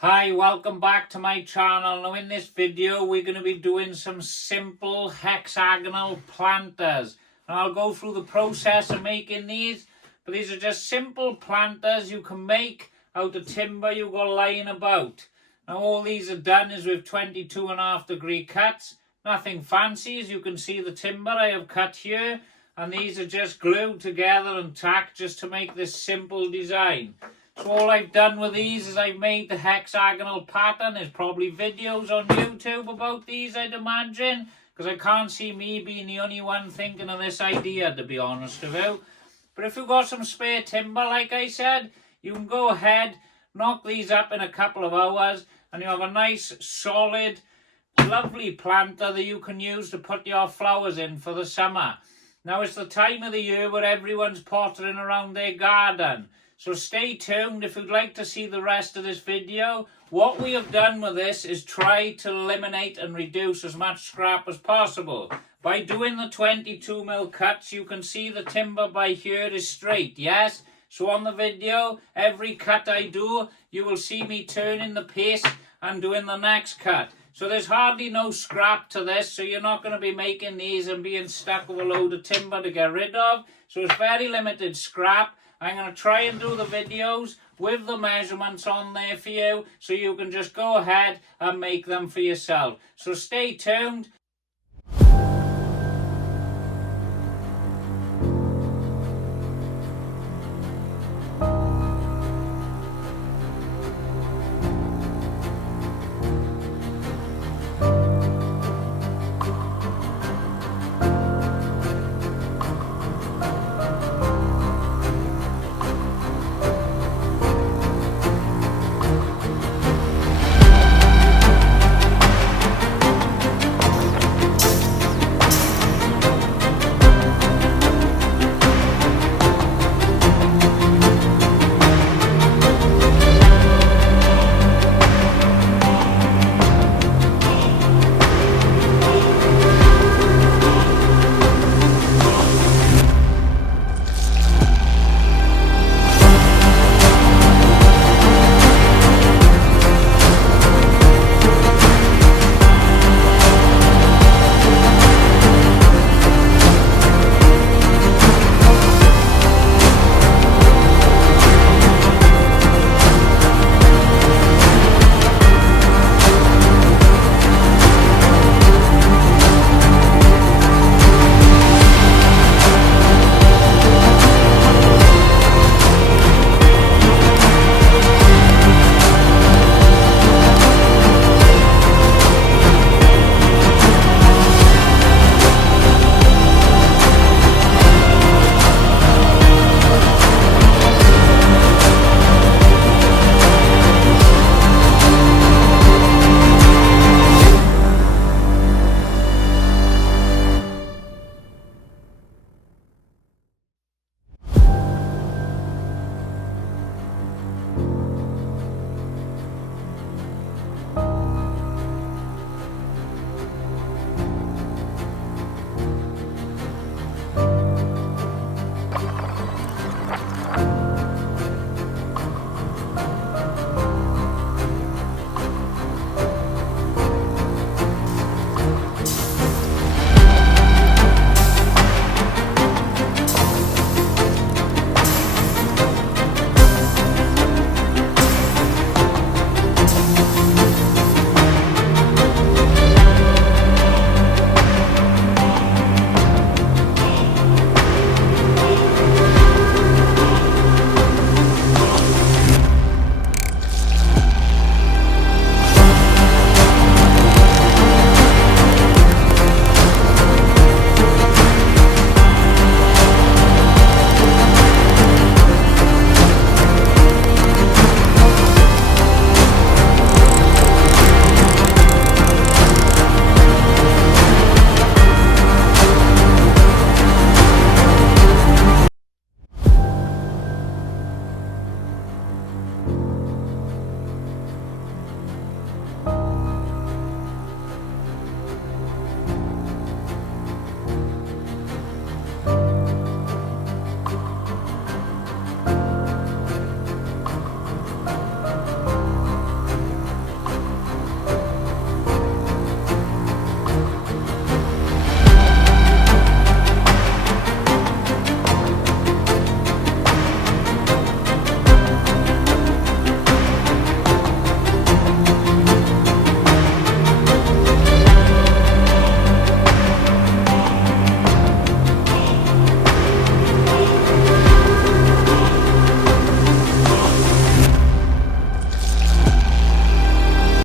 Hi, welcome back to my channel. Now in this video we're going to be doing some simple hexagonal planters. And I'll go through the process of making these, but these are just simple planters you can make out of timber you've got lying about. Now all these are done is with 22.5-degree cuts. Nothing fancy, as you can see the timber I have cut here, and these are just glued together and tacked just to make this simple design. So all I've done with these is I've made the hexagonal pattern. There's probably videos on YouTube about these, I'd imagine, because I can't see me being the only one thinking of this idea, to be honest with you. But if you've got some spare timber, like I said, you can go ahead, knock these up in a couple of hours, and you have a nice, solid, lovely planter that you can use to put your flowers in for the summer. Now it's the time of the year where everyone's pottering around their garden. So stay tuned if you'd like to see the rest of this video. What we have done with this is try to eliminate and reduce as much scrap as possible. By doing the 22mm cuts, you can see the timber by here is straight, yes? So on the video, every cut I do, you will see me turning the pace and doing the next cut. So there's hardly no scrap to this, so you're not going to be making these and being stuck with a load of timber to get rid of. So it's very limited scrap. I'm going to try and do the videos with the measurements on there for you, so you can just go ahead and make them for yourself. So stay tuned.